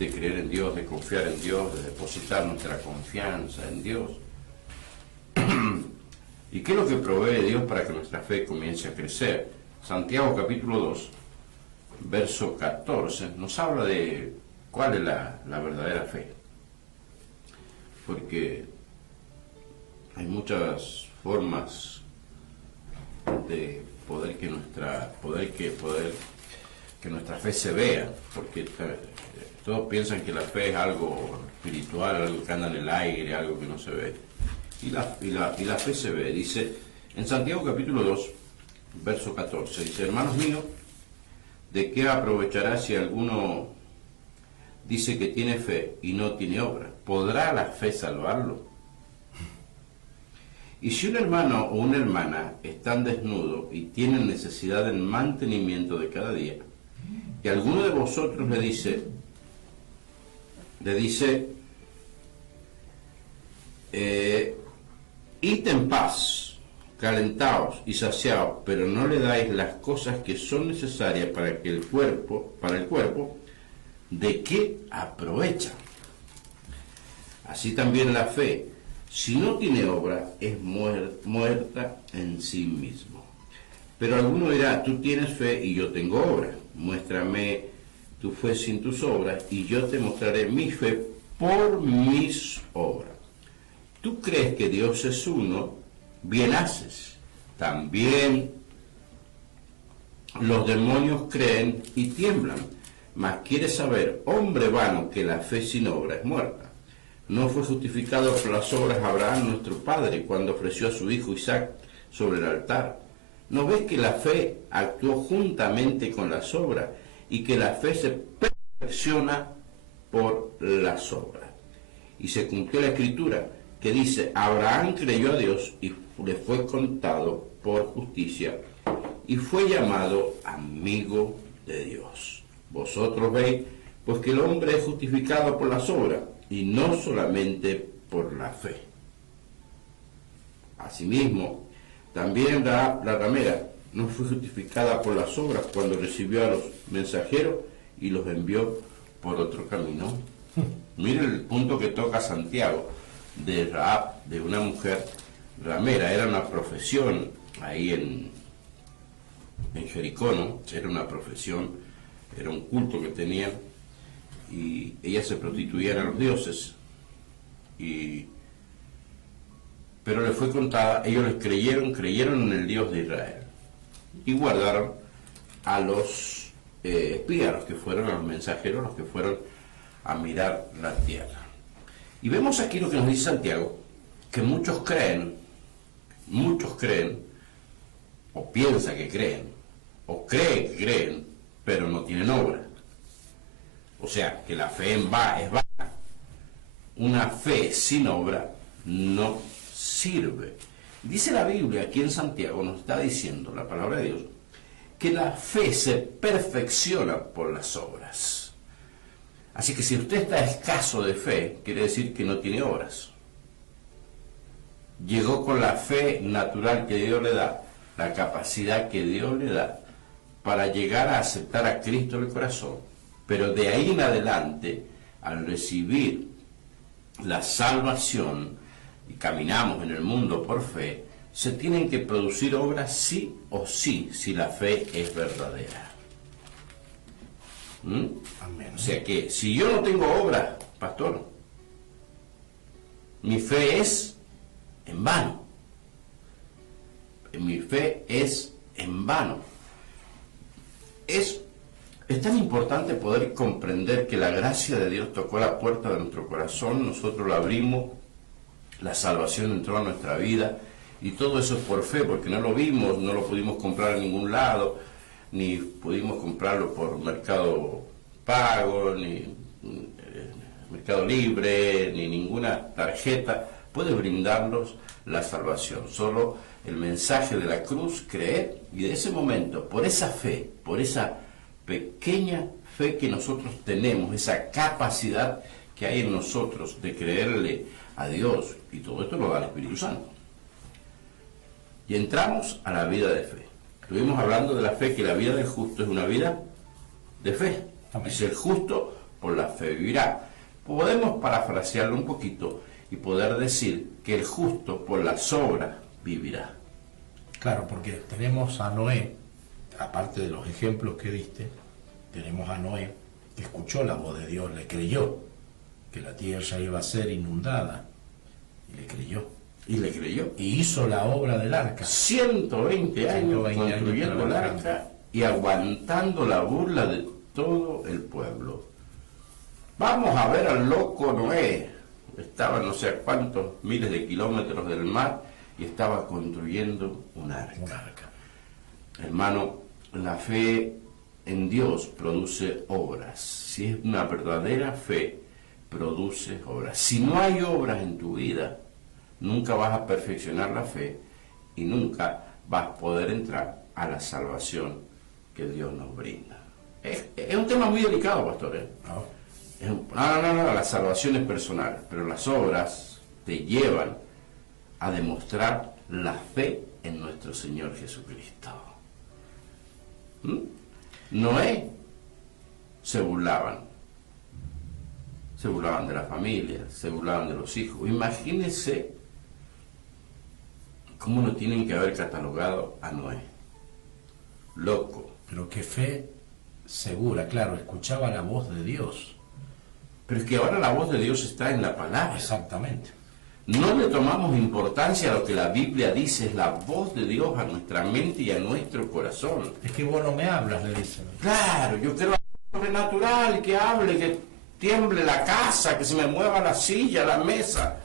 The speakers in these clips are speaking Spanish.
de creer en Dios, de confiar en Dios, de depositar nuestra confianza en Dios. ¿Y qué es lo que provee Dios para que nuestra fe comience a crecer? Santiago capítulo 2, verso 14, nos habla de cuál es la verdadera fe. Porque hay muchas formas de poder que nuestra fe se vea, porque todos piensan que la fe es algo espiritual, algo que anda en el aire, algo que no se ve. Y la fe se ve. Dice en Santiago capítulo 2, verso 14, dice: hermanos míos, ¿de qué aprovechará si alguno dice que tiene fe y no tiene obra? ¿Podrá la fe salvarlo? Y si un hermano o una hermana están desnudos y tienen necesidad del mantenimiento de cada día, y alguno de vosotros le dice, id en paz, calentaos y saciaos, pero no le dais las cosas que son necesarias para el cuerpo, ¿de qué aprovecha? Así también la fe, si no tiene obra, es muerta en sí mismo. Pero alguno dirá, tú tienes fe y yo tengo obra. Muéstrame tu fe sin tus obras y yo te mostraré mi fe por mis obras. Tú crees que Dios es uno, bien haces. También los demonios creen y tiemblan. Mas quieres saber, hombre vano, que la fe sin obra es muerta. ¿No fue justificado por las obras Abraham, nuestro padre, cuando ofreció a su hijo Isaac sobre el altar? ¿No ves que la fe actuó juntamente con las obras y que la fe se perfecciona por las obras? Y se cumplió la escritura que dice, Abraham creyó a Dios y le fue contado por justicia y fue llamado amigo de Dios. Vosotros veis pues que el hombre es justificado por las obras y no solamente por la fe. Asimismo, también la ramera no fue justificada por las obras cuando recibió a los mensajeros y los envió por otro camino. Mire el punto que toca Santiago de Rahab, de una mujer ramera. Era una profesión ahí en Jericó, ¿no? Era una profesión, era un culto que tenían, y ellas se prostituían a los dioses, pero les fue contada, ellos les creyeron en el Dios de Israel y guardaron a los espías, los que fueron, a los mensajeros, los que fueron a mirar la tierra. Y vemos aquí lo que nos dice Santiago, que muchos creen, o piensan que creen, o creen que creen, pero no tienen obra. O sea, que la fe es vana. Una fe sin obra no sirve. Dice la Biblia, aquí en Santiago nos está diciendo la palabra de Dios, que la fe se perfecciona por las obras. Así que si usted está escaso de fe, quiere decir que no tiene obras. Llegó con la fe natural que Dios le da, la capacidad que Dios le da para llegar a aceptar a Cristo en el corazón. Pero de ahí en adelante, al recibir la salvación y caminamos en el mundo por fe, se tienen que producir obras sí o sí, si la fe es verdadera. Amén. O sea que si yo no tengo obras, pastor, mi fe es en vano. Mi fe es en vano. Es tan importante poder comprender que la gracia de Dios tocó la puerta de nuestro corazón, nosotros la abrimos, la salvación entró a nuestra vida, y todo eso es por fe, porque no lo vimos, no lo pudimos comprar en ningún lado, ni pudimos comprarlo por Mercado Pago, ni Mercado Libre, ni ninguna tarjeta puede brindarnos la salvación. Solo el mensaje de la cruz, creer, y de ese momento, por esa fe, por esa pequeña fe que nosotros tenemos, esa capacidad que hay en nosotros de creerle a Dios, y todo esto lo da el Espíritu Santo. Y entramos a la vida de fe. Estuvimos hablando de la fe, que la vida del justo es una vida de fe. Amén. Dice, el justo por la fe vivirá. Podemos parafrasearlo un poquito y poder decir que el justo por las obras vivirá. Claro, porque tenemos a Noé, aparte de los ejemplos que diste, tenemos a Noé que escuchó la voz de Dios, le creyó que la tierra iba a ser inundada, y le creyó. Y le creyó. Y hizo la obra del arca. 120 años construyendo el arca y aguantando la burla de todo el pueblo. Vamos a ver al loco Noé. Estaba no sé a cuántos miles de kilómetros del mar y estaba construyendo un arca. Hermano, la fe en Dios produce obras. Si es una verdadera fe, produce obras. Si no hay obras en tu vida, nunca vas a perfeccionar la fe y nunca vas a poder entrar a la salvación que Dios nos brinda. Es un tema muy delicado, pastor. No, la salvación es personal, pero las obras te llevan a demostrar la fe en nuestro Señor Jesucristo. Noé se burlaban de la familia, se burlaban de los hijos. Imagínense cómo no tienen que haber catalogado a Noé. Loco. Pero qué fe segura, claro, escuchaba la voz de Dios. Pero es que ahora la voz de Dios está en la palabra. Exactamente. No le tomamos importancia a lo que la Biblia dice, es la voz de Dios a nuestra mente y a nuestro corazón. Es que vos no me hablas, le dicen. Claro, yo quiero algo sobrenatural, que hable, que tiemble la casa, que se me mueva la silla, la mesa,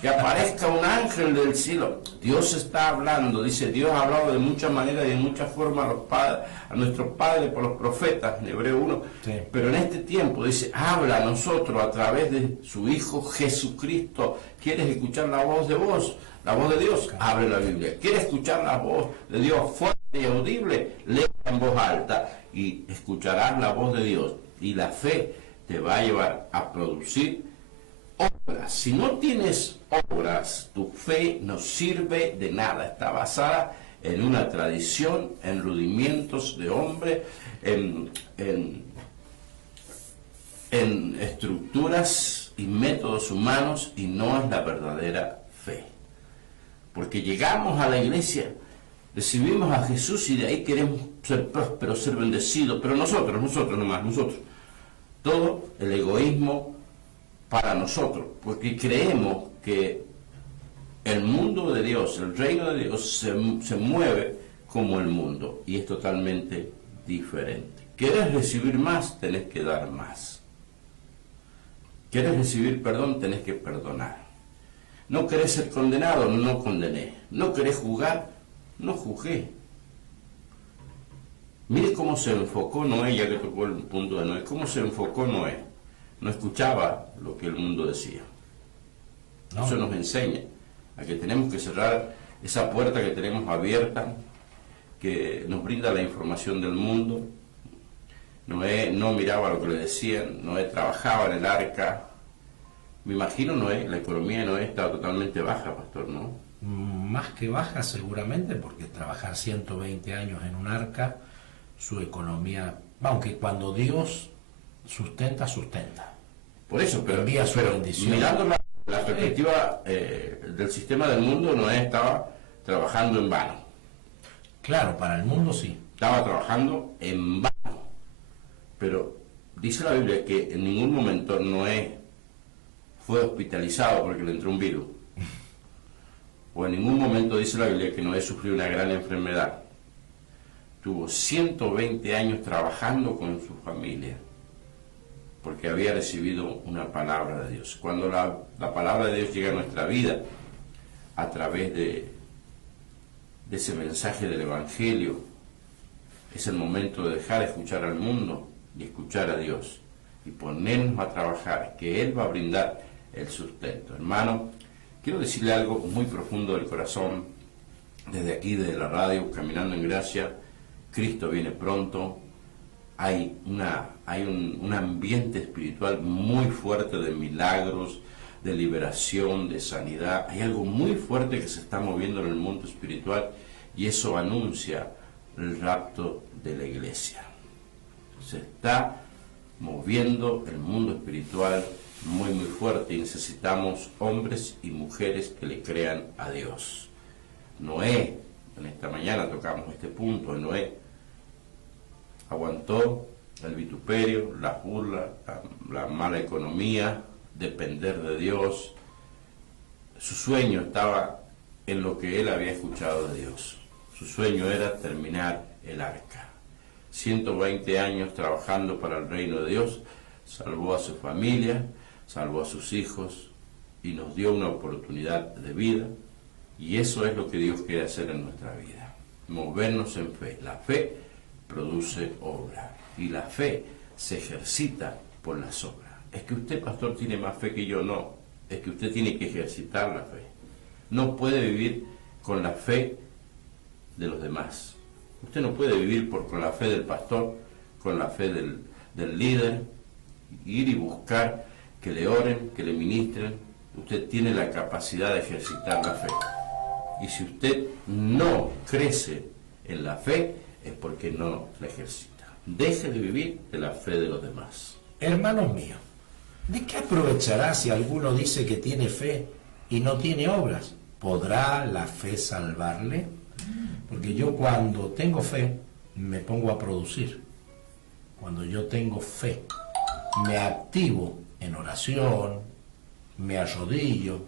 que aparezca un ángel del cielo. Dios está hablando, dice, Dios ha hablado de muchas maneras y de muchas formas a nuestros padres por los profetas, en Hebreo 1, sí. Pero en este tiempo, dice, habla a nosotros a través de su Hijo Jesucristo. ¿Quieres escuchar la voz de vos? La voz de Dios, abre la Biblia. ¿Quieres escuchar la voz de Dios fuerte y audible? Lee en voz alta y escucharás la voz de Dios. Y la fe te va a llevar a producir obras. Si no tienes obras, tu fe no sirve de nada. Está basada en una tradición, en rudimientos de hombre, en estructuras y métodos humanos, y no es la verdadera fe. Porque llegamos a la iglesia, recibimos a Jesús y de ahí queremos ser prósperos, ser bendecidos, pero nosotros nomás. Todo el egoísmo para nosotros, porque creemos que el mundo de Dios, el reino de Dios se mueve como el mundo, y es totalmente diferente. ¿Quieres recibir más? Tenés que dar más. ¿Quieres recibir perdón? Tenés que perdonar. ¿No querés ser condenado? No condené. ¿No querés juzgar? No juzgué. Mire cómo se enfocó Noé, ya que tocó el punto de Noé. ¿Cómo se enfocó Noé? No escuchaba lo que el mundo decía. No. Eso nos enseña a que tenemos que cerrar esa puerta que tenemos abierta, que nos brinda la información del mundo. Noé no miraba lo que le decían, Noé trabajaba en el arca. Me imagino Noé, la economía de Noé estaba totalmente baja, pastor, ¿no? Más que baja seguramente, porque trabajar 120 años en un arca, su economía, aunque cuando Dios sustenta. Por eso, pero envía su bendición. Mirando la perspectiva del sistema del mundo, Noé estaba trabajando en vano. Claro, para el mundo sí. Estaba trabajando en vano. Pero dice la Biblia que en ningún momento Noé fue hospitalizado porque le entró un virus. O en ningún momento dice la Biblia que Noé sufrió una gran enfermedad. Tuvo 120 años trabajando con su familia, porque había recibido una palabra de Dios. Cuando la palabra de Dios llega a nuestra vida, a través de ese mensaje del Evangelio, es el momento de dejar de escuchar al mundo y escuchar a Dios, y ponernos a trabajar, que Él va a brindar el sustento. Hermano, quiero decirle algo muy profundo del corazón, desde aquí, desde la radio, Caminando en Gracia. Cristo viene pronto. Hay un ambiente espiritual muy fuerte de milagros, de liberación, de sanidad. Hay algo muy fuerte que se está moviendo en el mundo espiritual, y eso anuncia el rapto de la iglesia. Se está moviendo el mundo espiritual muy muy fuerte, y necesitamos hombres y mujeres que le crean a Dios. Noé, en esta mañana tocamos este punto, Noé aguantó el vituperio, la burla, la mala economía, depender de Dios. Su sueño estaba en lo que él había escuchado de Dios. Su sueño era terminar el arca. 120 años trabajando para el reino de Dios, salvó a su familia, salvó a sus hijos y nos dio una oportunidad de vida, y eso es lo que Dios quiere hacer en nuestra vida, movernos en fe. La fe produce obra y la fe se ejercita por las obras. Es que usted, pastor, tiene más fe que yo. No, es que usted tiene que ejercitar la fe. No puede vivir con la fe de los demás. Usted no puede vivir con la fe del pastor, con la fe del líder, ir y buscar que le oren, que le ministren. Usted tiene la capacidad de ejercitar la fe. Y si usted no crece en la fe, es porque no la ejercita. Deje de vivir de la fe de los demás. Hermanos míos, ¿de qué aprovechará si alguno dice que tiene fe y no tiene obras? ¿Podrá la fe salvarle? Porque yo cuando tengo fe, me pongo a producir. Cuando yo tengo fe, me activo en oración, me arrodillo.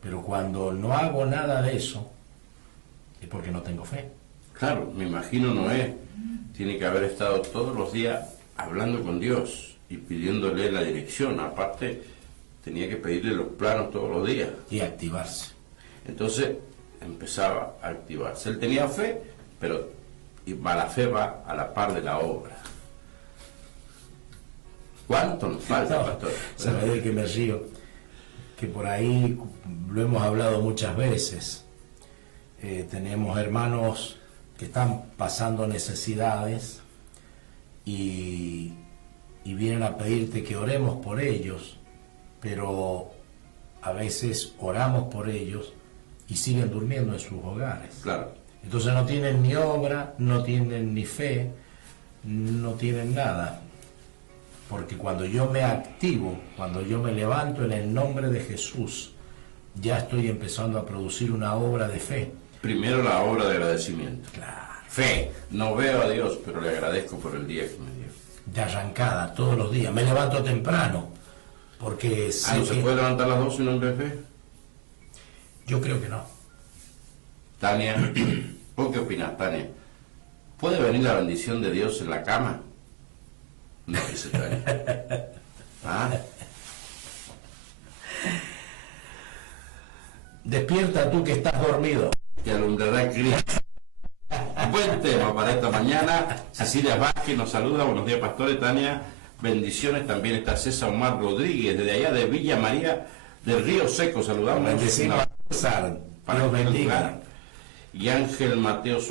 Pero cuando no hago nada de eso, es porque no tengo fe. Claro, me imagino Noé tiene que haber estado todos los días hablando con Dios y pidiéndole la dirección. Aparte, tenía que pedirle los planos todos los días. Y activarse. Entonces, empezaba a activarse. Él tenía fe, pero la fe va a la par de la obra. ¿Cuánto nos falta, pastor? ¿Sabes de qué me río? Que por ahí lo hemos hablado muchas veces. Tenemos hermanos que están pasando necesidades y vienen a pedirte que oremos por ellos, pero a veces oramos por ellos y siguen durmiendo en sus hogares. Claro. Entonces no tienen ni obra, no tienen ni fe, no tienen nada. Porque cuando yo me activo, cuando yo me levanto en el nombre de Jesús, ya estoy empezando a producir una obra de fe. Primero la obra de agradecimiento. Claro. Fe. No veo a Dios, pero le agradezco por el día que me dio. De arrancada, todos los días. Me levanto temprano, porque sé ¿No se puede levantar a las 12 un hombre de fe? Yo creo que no. Tania, ¿vos qué opinás, Tania? ¿Puede venir la bendición de Dios en la cama? No, dice Tania. ¿Ah? Despierta tú que estás dormido. Te alumbrará Cristo. Buen tema para esta mañana. Cecilia Vázquez nos saluda. Buenos días, pastores. Tania, bendiciones. También está César Omar Rodríguez, desde allá de Villa María del Río Seco. Saludamos. Bendecimos a César. Dios bendiga. Y Ángel Mateo Suárez.